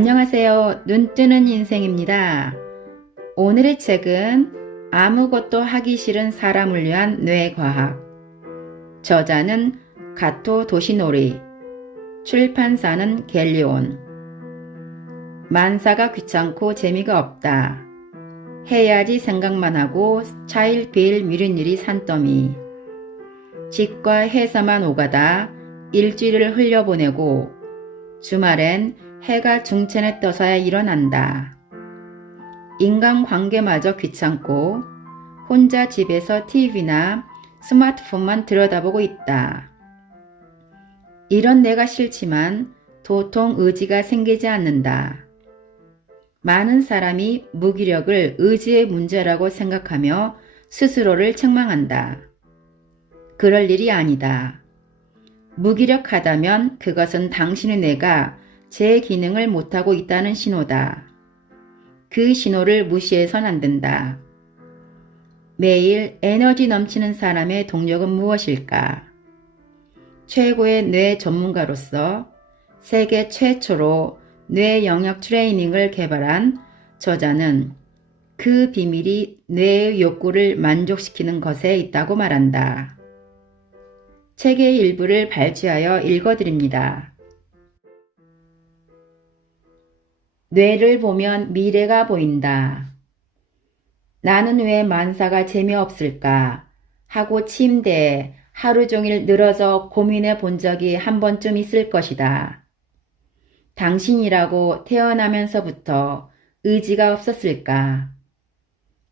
안녕하세요. 눈뜨는 인생입니다. 오늘의 책은 아무것도 하기 싫은 사람을 위한 뇌과학. 저자는 가토 도시노리, 출판사는 갤리온. 만사가 귀찮고 재미가 없다. 해야지 생각만 하고 차일피일 미룬 일이 산더미. 집과 회사만 오가다 일주일을 흘려보내고 주말엔 해가 중천에 떠서야 일어난다. 인간관계마저 귀찮고 혼자 집에서 TV나 스마트폰만 들여다보고 있다. 이런 내가 싫지만 도통 의지가 생기지 않는다. 많은 사람이 무기력을 의지의 문제라고 생각하며 스스로를 책망한다. 그럴 일이 아니다. 무기력하다면 그것은 당신의 뇌가 제 기능을 못하고 있다는 신호다. 그 신호를 무시해선 안 된다. 매일 에너지 넘치는 사람의 동력은 무엇일까? 최고의 뇌 전문가로서 세계 최초로 뇌 영역 트레이닝을 개발한 저자는 그 비밀이 뇌의 욕구를 만족시키는 것에 있다고 말한다. 책의 일부를 발췌하여 읽어드립니다. 뇌를 보면 미래가 보인다. 나는 왜 만사가 재미없을까 하고 침대에 하루 종일 늘어져 고민해 본 적이 한 번쯤 있을 것이다. 당신이라고 태어나면서부터 의지가 없었을까?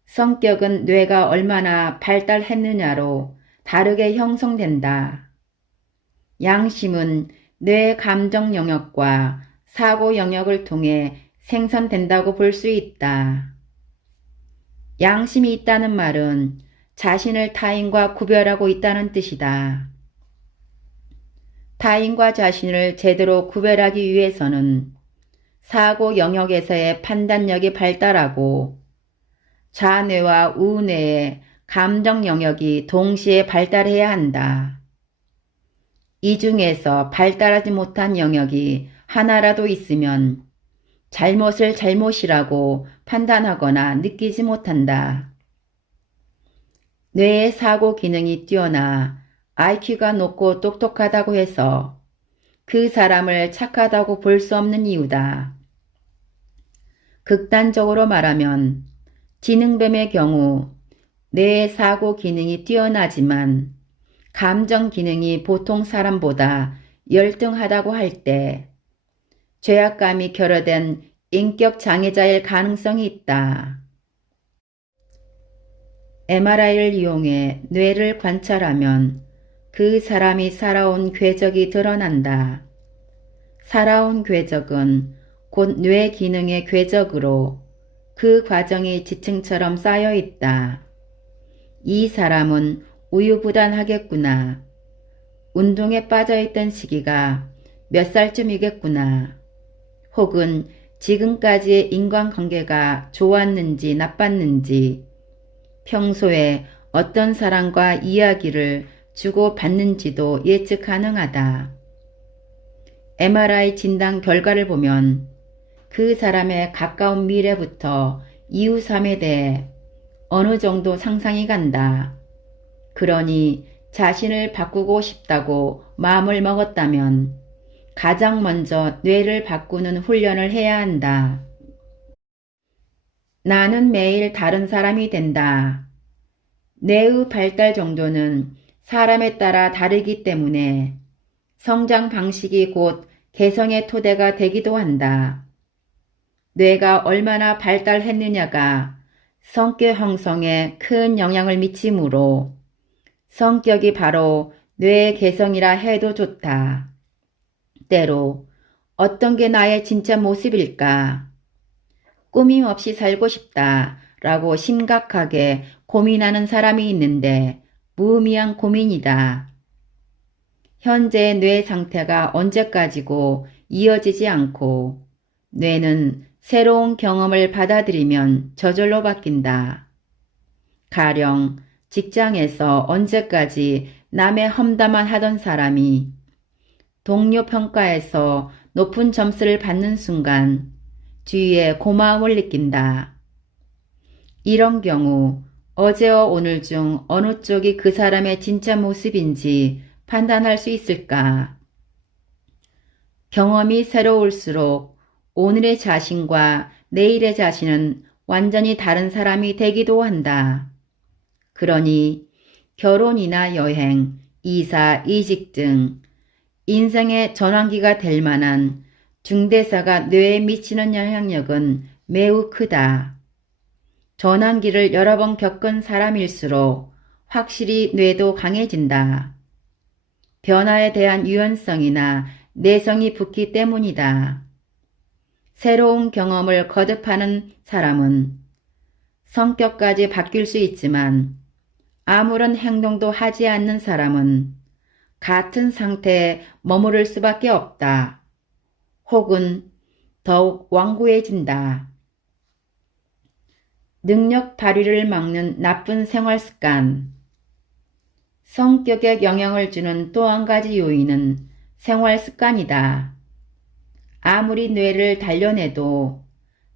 성격은 뇌가 얼마나 발달했느냐로 다르게 형성된다. 양심은 뇌 감정 영역과 사고 영역을 통해 생성된다고 볼 수 있다. 양심이 있다는 말은 자신을 타인과 구별하고 있다는 뜻이다. 타인과 자신을 제대로 구별하기 위해서는 사고 영역에서의 판단력이 발달하고 좌뇌와 우뇌의 감정 영역이 동시에 발달해야 한다. 이 중에서 발달하지 못한 영역이 하나라도 있으면 잘못을 잘못이라고 판단하거나 느끼지 못한다. 뇌의 사고 기능이 뛰어나 IQ가 높고 똑똑하다고 해서 그 사람을 착하다고 볼 수 없는 이유다. 극단적으로 말하면 지능뱀의 경우 뇌의 사고 기능이 뛰어나지만 감정 기능이 보통 사람보다 열등하다고 할 때 죄악감이 결여된 인격 장애자일 가능성이 있다. MRI를 이용해 뇌를 관찰하면 그 사람이 살아온 궤적이 드러난다. 살아온 궤적은 곧 뇌 기능의 궤적으로 그 과정이 지층처럼 쌓여 있다. 이 사람은 우유부단하겠구나. 운동에 빠져있던 시기가 몇 살쯤이겠구나. 혹은 지금까지의 인간관계가 좋았는지 나빴는지, 평소에 어떤 사람과 이야기를 주고받는지도 예측 가능하다. MRI 진단 결과를 보면 그 사람의 가까운 미래부터 이후 삶에 대해 어느 정도 상상이 간다. 그러니 자신을 바꾸고 싶다고 마음을 먹었다면 가장 먼저 뇌를 바꾸는 훈련을 해야 한다. 나는 매일 다른 사람이 된다. 뇌의 발달 정도는 사람에 따라 다르기 때문에 성장 방식이 곧 개성의 토대가 되기도 한다. 뇌가 얼마나 발달했느냐가 성격 형성에 큰 영향을 미치므로 성격이 바로 뇌의 개성이라 해도 좋다. 때로 어떤 게 나의 진짜 모습일까? 꾸밈 없이 살고 싶다 라고 심각하게 고민하는 사람이 있는데 무의미한 고민이다. 현재의 뇌 상태가 언제까지고 이어지지 않고 뇌는 새로운 경험을 받아들이면 저절로 바뀐다. 가령 직장에서 언제까지 남의 험담만 하던 사람이 동료 평가에서 높은 점수를 받는 순간 주위에 고마움을 느낀다. 이런 경우 어제와 오늘 중 어느 쪽이 그 사람의 진짜 모습인지 판단할 수 있을까? 경험이 새로울수록 오늘의 자신과 내일의 자신은 완전히 다른 사람이 되기도 한다. 그러니 결혼이나 여행, 이사, 이직 등 인생의 전환기가 될 만한 중대사가 뇌에 미치는 영향력은 매우 크다. 전환기를 여러 번 겪은 사람일수록 확실히 뇌도 강해진다. 변화에 대한 유연성이나 내성이 붙기 때문이다. 새로운 경험을 거듭하는 사람은 성격까지 바뀔 수 있지만 아무런 행동도 하지 않는 사람은 같은 상태에 머무를 수밖에 없다. 혹은 더욱 완고해진다. 능력 발휘를 막는 나쁜 생활 습관. 성격에 영향을 주는 또 한 가지 요인은 생활 습관이다. 아무리 뇌를 단련해도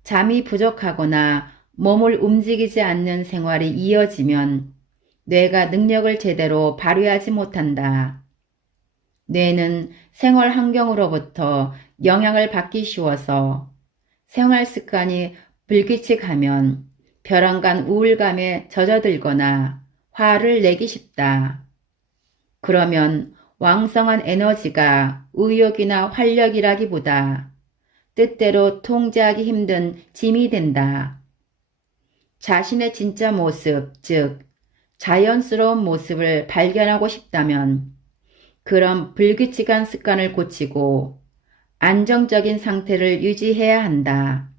잠이 부족하거나 몸을 움직이지 않는 생활이 이어지면 뇌가 능력을 제대로 발휘하지 못한다. 뇌는 생활 환경으로부터 영향을 받기 쉬워서 생활 습관이 불규칙하면 벼랑간 우울감에 젖어들거나 화를 내기 쉽다. 그러면 왕성한 에너지가 의욕이나 활력이라기보다 뜻대로 통제하기 힘든 짐이 된다. 자신의 진짜 모습, 즉 자연스러운 모습을 발견하고 싶다면 그런 불규칙한 습관을 고치고 안정적인 상태를 유지해야 한다.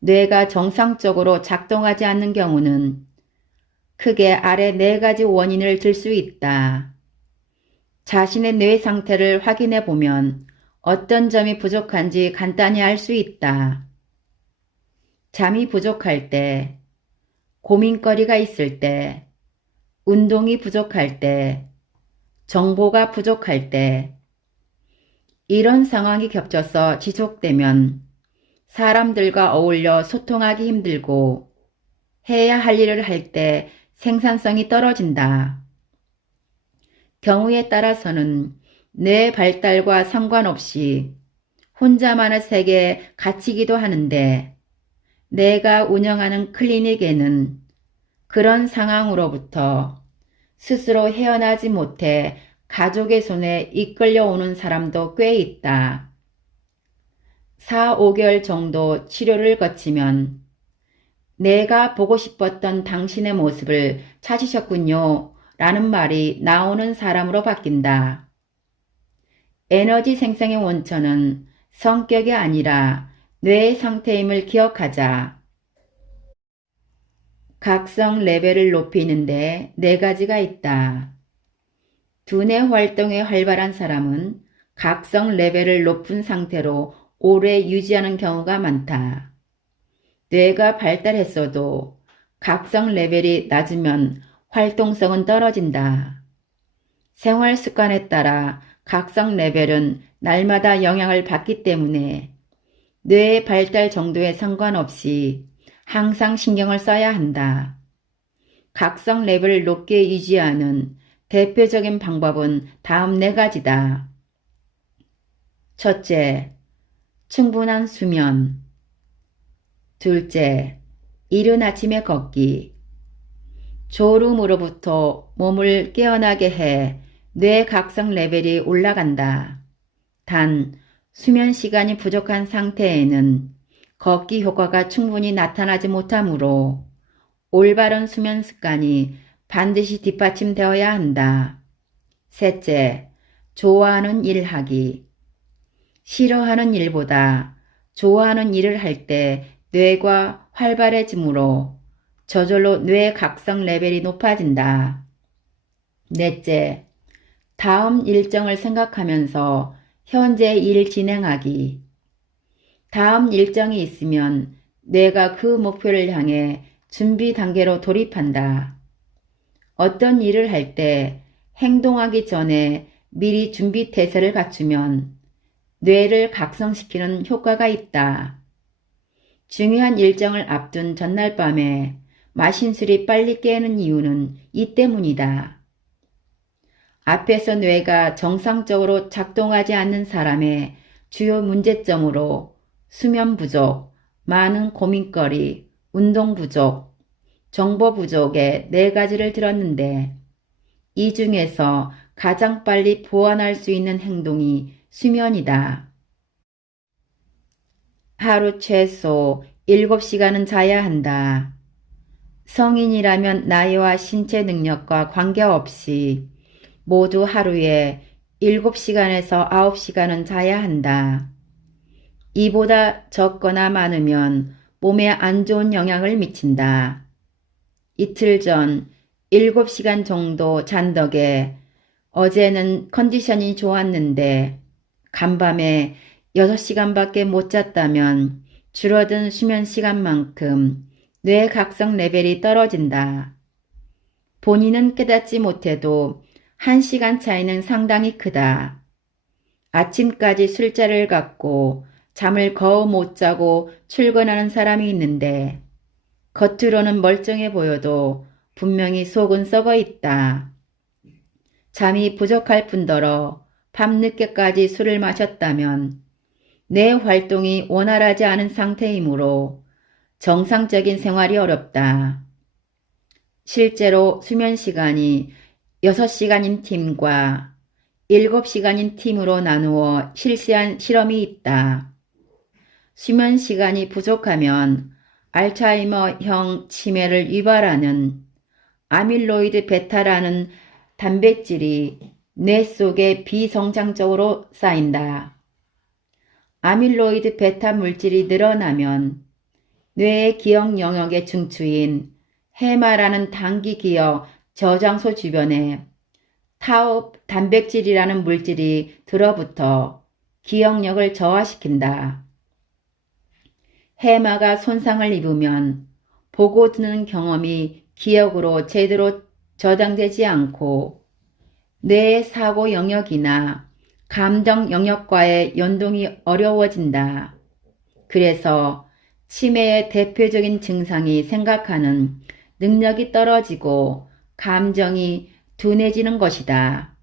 뇌가 정상적으로 작동하지 않는 경우는 크게 아래 4가지 원인을 들 수 있다. 자신의 뇌 상태를 확인해 보면 어떤 점이 부족한지 간단히 알 수 있다. 잠이 부족할 때, 고민거리가 있을 때, 운동이 부족할 때, 정보가 부족할 때, 이런 상황이 겹쳐서 지속되면 사람들과 어울려 소통하기 힘들고 해야 할 일을 할 때 생산성이 떨어진다. 경우에 따라서는 뇌 발달과 상관없이 혼자만의 세계에 갇히기도 하는데 내가 운영하는 클리닉에는 그런 상황으로부터 스스로 헤어나지 못해 가족의 손에 이끌려오는 사람도 꽤 있다. 4, 5개월 정도 치료를 거치면 내가 보고 싶었던 당신의 모습을 찾으셨군요 라는 말이 나오는 사람으로 바뀐다. 에너지 생성의 원천은 성격이 아니라 뇌의 상태임을 기억하자. 각성 레벨을 높이는데 4가지가 있다. 두뇌 활동이 활발한 사람은 각성 레벨을 높은 상태로 오래 유지하는 경우가 많다. 뇌가 발달했어도 각성 레벨이 낮으면 활동성은 떨어진다. 생활 습관에 따라 각성 레벨은 날마다 영향을 받기 때문에 뇌의 발달 정도에 상관없이 항상 신경을 써야 한다. 각성 레벨을 높게 유지하는 대표적인 방법은 다음 4가지다. 첫째, 충분한 수면. 둘째, 이른 아침에 걷기. 졸음으로부터 몸을 깨어나게 해 뇌 각성 레벨이 올라간다. 단, 수면 시간이 부족한 상태에는 걷기 효과가 충분히 나타나지 못하므로 올바른 수면 습관이 반드시 뒷받침되어야 한다. 셋째, 좋아하는 일 하기. 싫어하는 일보다 좋아하는 일을 할 때 뇌가 활발해지므로 저절로 뇌 각성 레벨이 높아진다. 넷째, 다음 일정을 생각하면서 현재 일 진행하기. 다음 일정이 있으면 뇌가 그 목표를 향해 준비 단계로 돌입한다. 어떤 일을 할 때 행동하기 전에 미리 준비 태세를 갖추면 뇌를 각성시키는 효과가 있다. 중요한 일정을 앞둔 전날 밤에 마신 술이 빨리 깨는 이유는 이 때문이다. 앞에서 뇌가 정상적으로 작동하지 않는 사람의 주요 문제점으로 수면 부족, 많은 고민거리, 운동 부족, 정보 부족의 4가지를 들었는데 이 중에서 가장 빨리 보완할 수 있는 행동이 수면이다. 하루 최소 7시간은 자야 한다. 성인이라면 나이와 신체 능력과 관계없이 모두 하루에 7시간에서 9시간은 자야 한다. 이보다 적거나 많으면 몸에 안 좋은 영향을 미친다. 이틀 전 7시간 정도 잔 덕에 어제는 컨디션이 좋았는데 간밤에 6시간밖에 못 잤다면 줄어든 수면 시간만큼 뇌 각성 레벨이 떨어진다. 본인은 깨닫지 못해도 1시간 차이는 상당히 크다. 아침까지 술자를 갖고 잠을 거의 못 자고 출근하는 사람이 있는데 겉으로는 멀쩡해 보여도 분명히 속은 썩어 있다. 잠이 부족할 뿐더러 밤늦게까지 술을 마셨다면 뇌 활동이 원활하지 않은 상태이므로 정상적인 생활이 어렵다. 실제로 수면 시간이 6시간인 팀과 7시간인 팀으로 나누어 실시한 실험이 있다. 수면 시간이 부족하면 알츠하이머형 치매를 유발하는 아밀로이드 베타라는 단백질이 뇌 속에 비정상적으로 쌓인다. 아밀로이드 베타 물질이 늘어나면 뇌의 기억 영역의 중추인 해마라는 단기 기억 저장소 주변에 타우 단백질이라는 물질이 들어붙어 기억력을 저하시킨다. 해마가 손상을 입으면 보고 듣는 경험이 기억으로 제대로 저장되지 않고 뇌의 사고 영역이나 감정 영역과의 연동이 어려워진다. 그래서 치매의 대표적인 증상이 생각하는 능력이 떨어지고 감정이 둔해지는 것이다.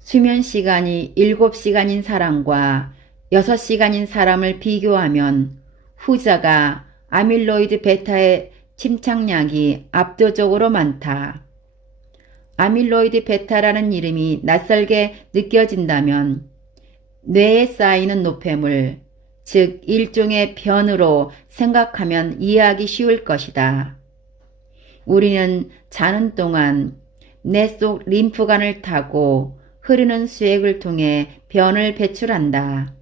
수면 시간이 7시간인 사람과 6시간인 사람을 비교하면 후자가 아밀로이드 베타의 침착량이 압도적으로 많다. 아밀로이드 베타라는 이름이 낯설게 느껴진다면 뇌에 쌓이는 노폐물, 즉 일종의 변으로 생각하면 이해하기 쉬울 것이다. 우리는 자는 동안 뇌 속 림프관을 타고 흐르는 수액을 통해 변을 배출한다.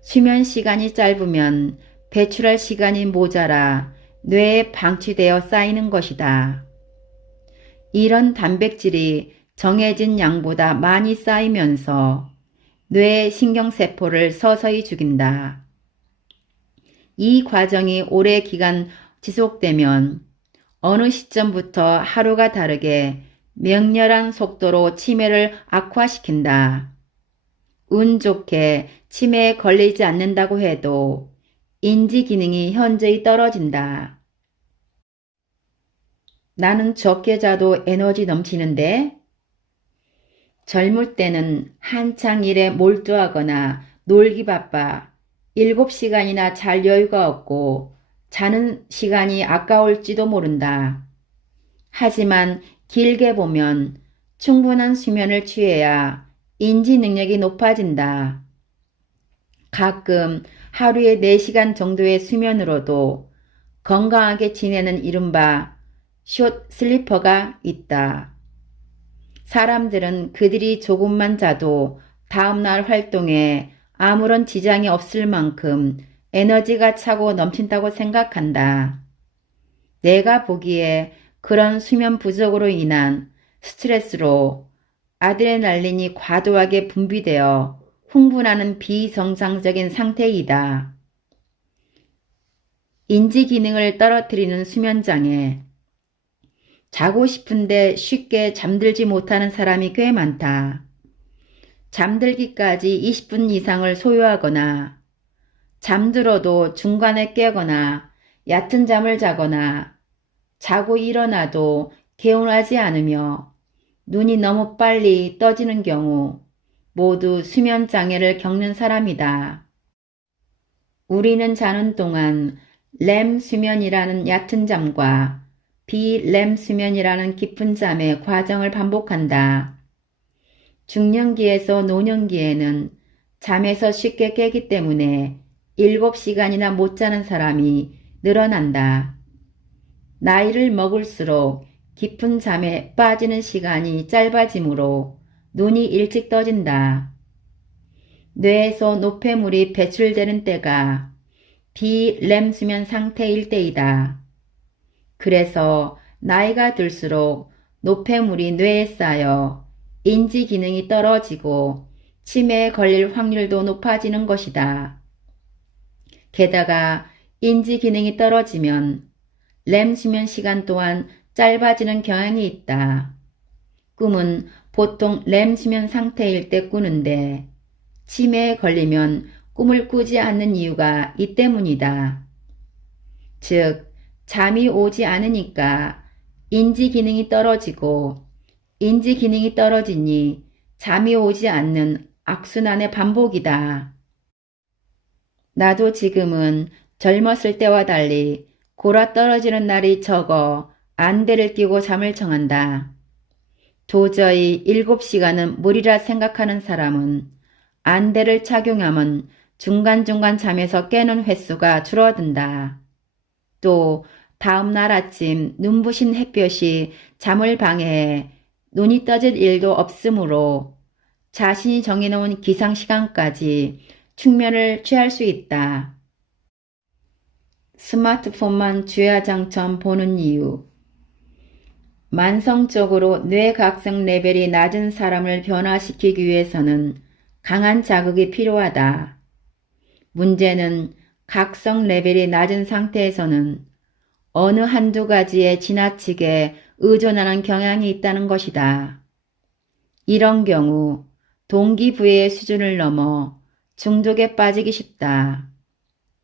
수면 시간이 짧으면 배출할 시간이 모자라 뇌에 방치되어 쌓이는 것이다. 이런 단백질이 정해진 양보다 많이 쌓이면서 뇌의 신경세포를 서서히 죽인다. 이 과정이 오래 기간 지속되면 어느 시점부터 하루가 다르게 맹렬한 속도로 치매를 악화시킨다. 운 좋게 치매에 걸리지 않는다고 해도 인지 기능이 현저히 떨어진다. 나는 적게 자도 에너지 넘치는데? 젊을 때는 한창 일에 몰두하거나 놀기 바빠 7시간이나 잘 여유가 없고 자는 시간이 아까울지도 모른다. 하지만 길게 보면 충분한 수면을 취해야 인지 능력이 높아진다. 가끔 하루에 4시간 정도의 수면으로도 건강하게 지내는 이른바 숏 슬리퍼가 있다. 사람들은 그들이 조금만 자도 다음날 활동에 아무런 지장이 없을 만큼 에너지가 차고 넘친다고 생각한다. 내가 보기에 그런 수면 부족으로 인한 스트레스로 아드레날린이 과도하게 분비되어 흥분하는 비정상적인 상태이다. 인지 기능을 떨어뜨리는 수면장애. 자고 싶은데 쉽게 잠들지 못하는 사람이 꽤 많다. 잠들기까지 20분 이상을 소요하거나 잠들어도 중간에 깨거나 얕은 잠을 자거나 자고 일어나도 개운하지 않으며 눈이 너무 빨리 떠지는 경우 모두 수면 장애를 겪는 사람이다. 우리는 자는 동안 렘 수면이라는 얕은 잠과 비렘 수면이라는 깊은 잠의 과정을 반복한다. 중년기에서 노년기에는 잠에서 쉽게 깨기 때문에 7시간이나 못 자는 사람이 늘어난다. 나이를 먹을수록 깊은 잠에 빠지는 시간이 짧아지므로 눈이 일찍 떠진다. 뇌에서 노폐물이 배출되는 때가 비렘 수면 상태일 때이다. 그래서 나이가 들수록 노폐물이 뇌에 쌓여 인지 기능이 떨어지고 치매에 걸릴 확률도 높아지는 것이다. 게다가 인지 기능이 떨어지면 렘 수면 시간 또한 짧아지는 경향이 있다. 꿈은 보통 렘 수면 상태일 때 꾸는데 치매에 걸리면 꿈을 꾸지 않는 이유가 이 때문이다. 즉, 잠이 오지 않으니까 인지 기능이 떨어지고 인지 기능이 떨어지니 잠이 오지 않는 악순환의 반복이다. 나도 지금은 젊었을 때와 달리 골아 떨어지는 날이 적어 안대를 끼고 잠을 청한다. 도저히 7시간은 무리라 생각하는 사람은 안대를 착용하면 중간중간 잠에서 깨는 횟수가 줄어든다. 또 다음날 아침 눈부신 햇볕이 잠을 방해해 눈이 떠질 일도 없으므로 자신이 정해놓은 기상시간까지 숙면을 취할 수 있다. 스마트폰만 주야장천 보는 이유. 만성적으로 뇌각성 레벨이 낮은 사람을 변화시키기 위해서는 강한 자극이 필요하다. 문제는 각성 레벨이 낮은 상태에서는 어느 한두 가지에 지나치게 의존하는 경향이 있다는 것이다. 이런 경우 동기부여의 수준을 넘어 중독에 빠지기 쉽다.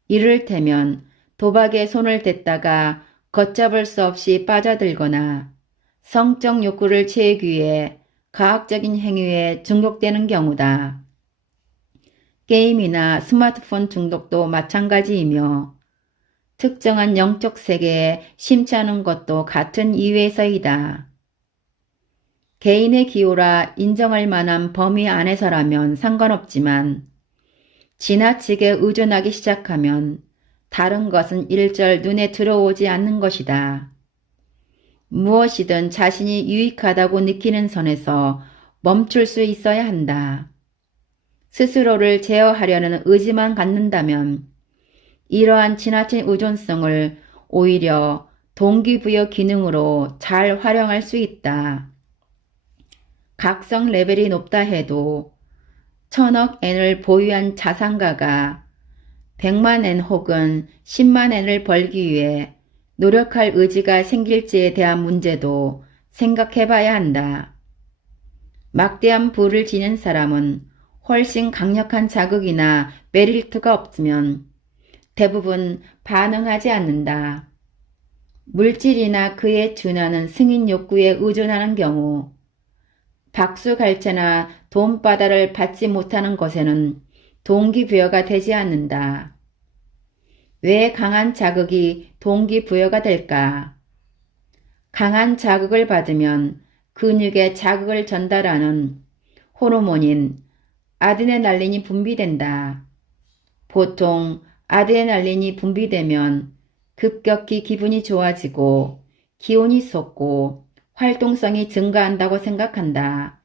이를테면 도박에 손을 댔다가 걷잡을 수 없이 빠져들거나 성적 욕구를 채우기 위해 과학적인 행위에 중독되는 경우다. 게임이나 스마트폰 중독도 마찬가지이며 특정한 영적 세계에 심취하는 것도 같은 이유에서이다. 개인의 기호라 인정할 만한 범위 안에서라면 상관없지만 지나치게 의존하기 시작하면 다른 것은 일절 눈에 들어오지 않는 것이다. 무엇이든 자신이 유익하다고 느끼는 선에서 멈출 수 있어야 한다. 스스로를 제어하려는 의지만 갖는다면 이러한 지나친 의존성을 오히려 동기부여 기능으로 잘 활용할 수 있다. 각성 레벨이 높다 해도 1000억 엔을 보유한 자산가가 100만 엔 혹은 10만 엔을 벌기 위해 노력할 의지가 생길지에 대한 문제도 생각해 봐야 한다. 막대한 부를 지닌 사람은 훨씬 강력한 자극이나 메리트가 없으면 대부분 반응하지 않는다. 물질이나 그에 준하는 승인 욕구에 의존하는 경우 박수갈채나 돈바다를 받지 못하는 것에는 동기부여가 되지 않는다. 왜 강한 자극이 동기부여가 될까? 강한 자극을 받으면 근육에 자극을 전달하는 호르몬인 아드레날린이 분비된다. 보통 아드레날린이 분비되면 급격히 기분이 좋아지고 기운이 솟고 활동성이 증가한다고 생각한다.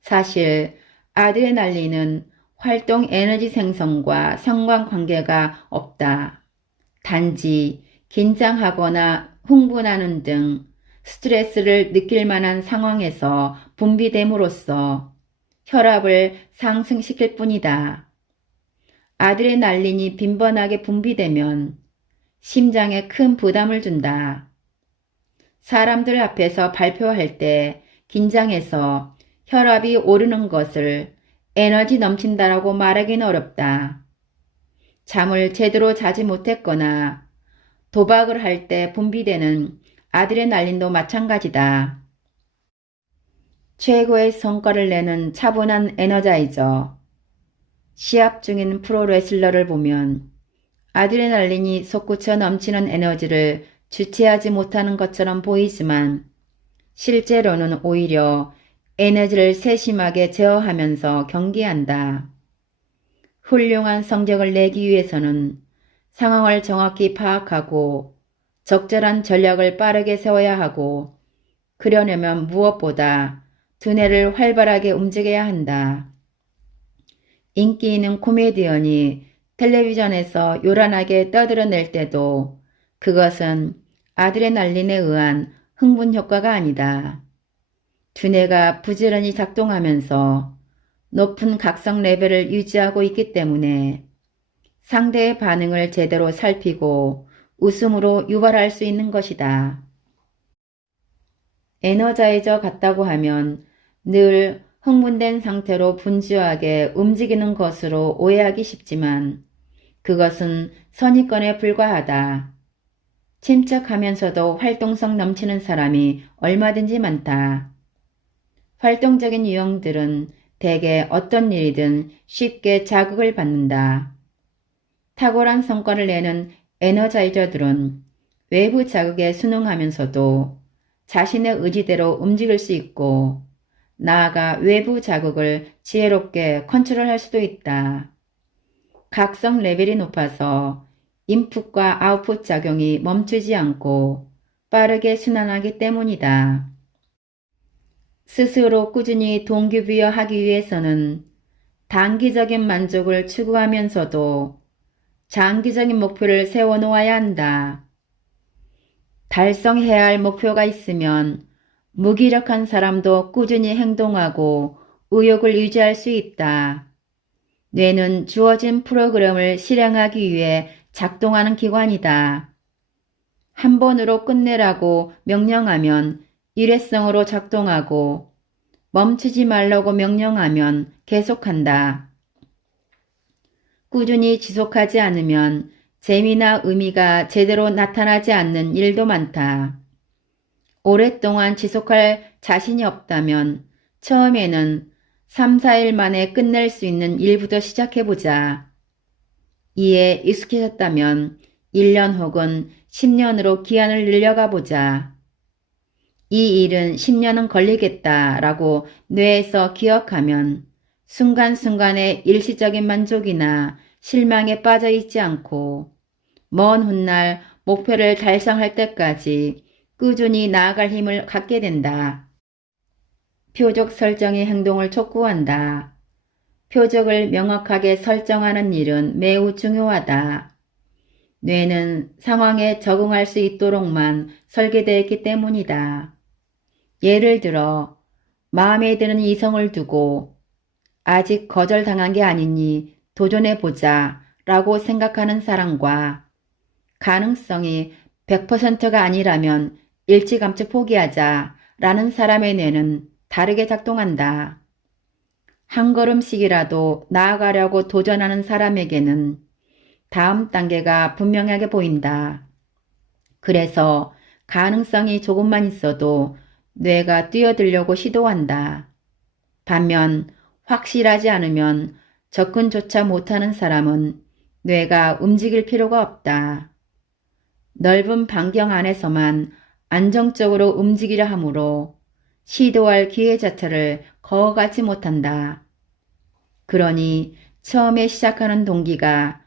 사실 아드레날린은 활동 에너지 생성과 상관관계가 없다. 단지 긴장하거나 흥분하는 등 스트레스를 느낄 만한 상황에서 분비됨으로써 혈압을 상승시킬 뿐이다. 아드레날린이 빈번하게 분비되면 심장에 큰 부담을 준다. 사람들 앞에서 발표할 때 긴장해서 혈압이 오르는 것을 에너지 넘친다라고 말하기는 어렵다. 잠을 제대로 자지 못했거나 도박을 할 때 분비되는 아드레날린도 마찬가지다. 최고의 성과를 내는 차분한 에너자이저. 시합 중인 프로레슬러를 보면 아드레날린이 솟구쳐 넘치는 에너지를 주체하지 못하는 것처럼 보이지만 실제로는 오히려 에너지를 세심하게 제어하면서 경기한다. 훌륭한 성적을 내기 위해서는 상황을 정확히 파악하고 적절한 전략을 빠르게 세워야 하고 그러려면 무엇보다 두뇌를 활발하게 움직여야 한다. 인기 있는 코미디언이 텔레비전에서 요란하게 떠들어낼 때도 그것은 아드레날린에 의한 흥분 효과가 아니다. 두뇌가 부지런히 작동하면서 높은 각성 레벨을 유지하고 있기 때문에 상대의 반응을 제대로 살피고 웃음으로 유발할 수 있는 것이다. 에너자이저 같다고 하면 늘 흥분된 상태로 분주하게 움직이는 것으로 오해하기 쉽지만 그것은 선입견에 불과하다. 침착하면서도 활동성 넘치는 사람이 얼마든지 많다. 활동적인 유형들은 대개 어떤 일이든 쉽게 자극을 받는다. 탁월한 성과를 내는 에너자이저들은 외부 자극에 순응하면서도 자신의 의지대로 움직일 수 있고 나아가 외부 자극을 지혜롭게 컨트롤할 수도 있다. 각성 레벨이 높아서 인풋과 아웃풋 작용이 멈추지 않고 빠르게 순환하기 때문이다. 스스로 꾸준히 동기부여하기 위해서는 단기적인 만족을 추구하면서도 장기적인 목표를 세워놓아야 한다. 달성해야 할 목표가 있으면 무기력한 사람도 꾸준히 행동하고 의욕을 유지할 수 있다. 뇌는 주어진 프로그램을 실행하기 위해 작동하는 기관이다. 한 번으로 끝내라고 명령하면 일회성으로 작동하고 멈추지 말라고 명령하면 계속한다. 꾸준히 지속하지 않으면 재미나 의미가 제대로 나타나지 않는 일도 많다. 오랫동안 지속할 자신이 없다면 처음에는 3, 4일 만에 끝낼 수 있는 일부터 시작해보자. 이에 익숙해졌다면 1년 혹은 10년으로 기한을 늘려가 보자. 이 일은 10년은 걸리겠다라고 뇌에서 기억하면 순간순간의 일시적인 만족이나 실망에 빠져 있지 않고 먼 훗날 목표를 달성할 때까지 꾸준히 나아갈 힘을 갖게 된다. 표적 설정이 행동을 촉구한다. 표적을 명확하게 설정하는 일은 매우 중요하다. 뇌는 상황에 적응할 수 있도록만 설계되어 있기 때문이다. 예를 들어 마음에 드는 이성을 두고 아직 거절당한 게 아니니 도전해보자 라고 생각하는 사람과 가능성이 100%가 아니라면 일찌감치 포기하자 라는 사람의 뇌는 다르게 작동한다. 한 걸음씩이라도 나아가려고 도전하는 사람에게는 다음 단계가 분명하게 보인다. 그래서 가능성이 조금만 있어도 뇌가 뛰어들려고 시도한다. 반면 확실하지 않으면 접근조차 못하는 사람은 뇌가 움직일 필요가 없다. 넓은 반경 안에서만 안정적으로 움직이려 하므로 시도할 기회 자체를 거어가지 못한다. 그러니 처음에 시작하는 동기가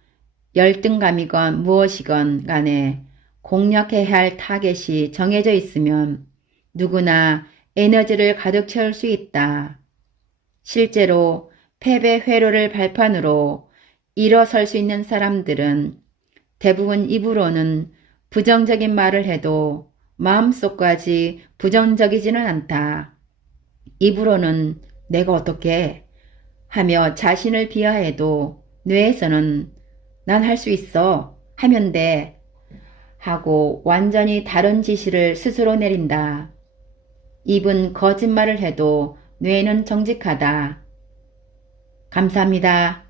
열등감이건 무엇이건 간에 공략해야 할 타겟이 정해져 있으면 누구나 에너지를 가득 채울 수 있다. 실제로 패배 회로를 발판으로 일어설 수 있는 사람들은 대부분 입으로는 부정적인 말을 해도 마음속까지 부정적이지는 않다. 입으로는 내가 어떻게 하며 자신을 비하해도 뇌에서는 난 할 수 있어 하면 돼 하고 완전히 다른 지시를 스스로 내린다. 입은 거짓말을 해도 뇌는 정직하다. 감사합니다.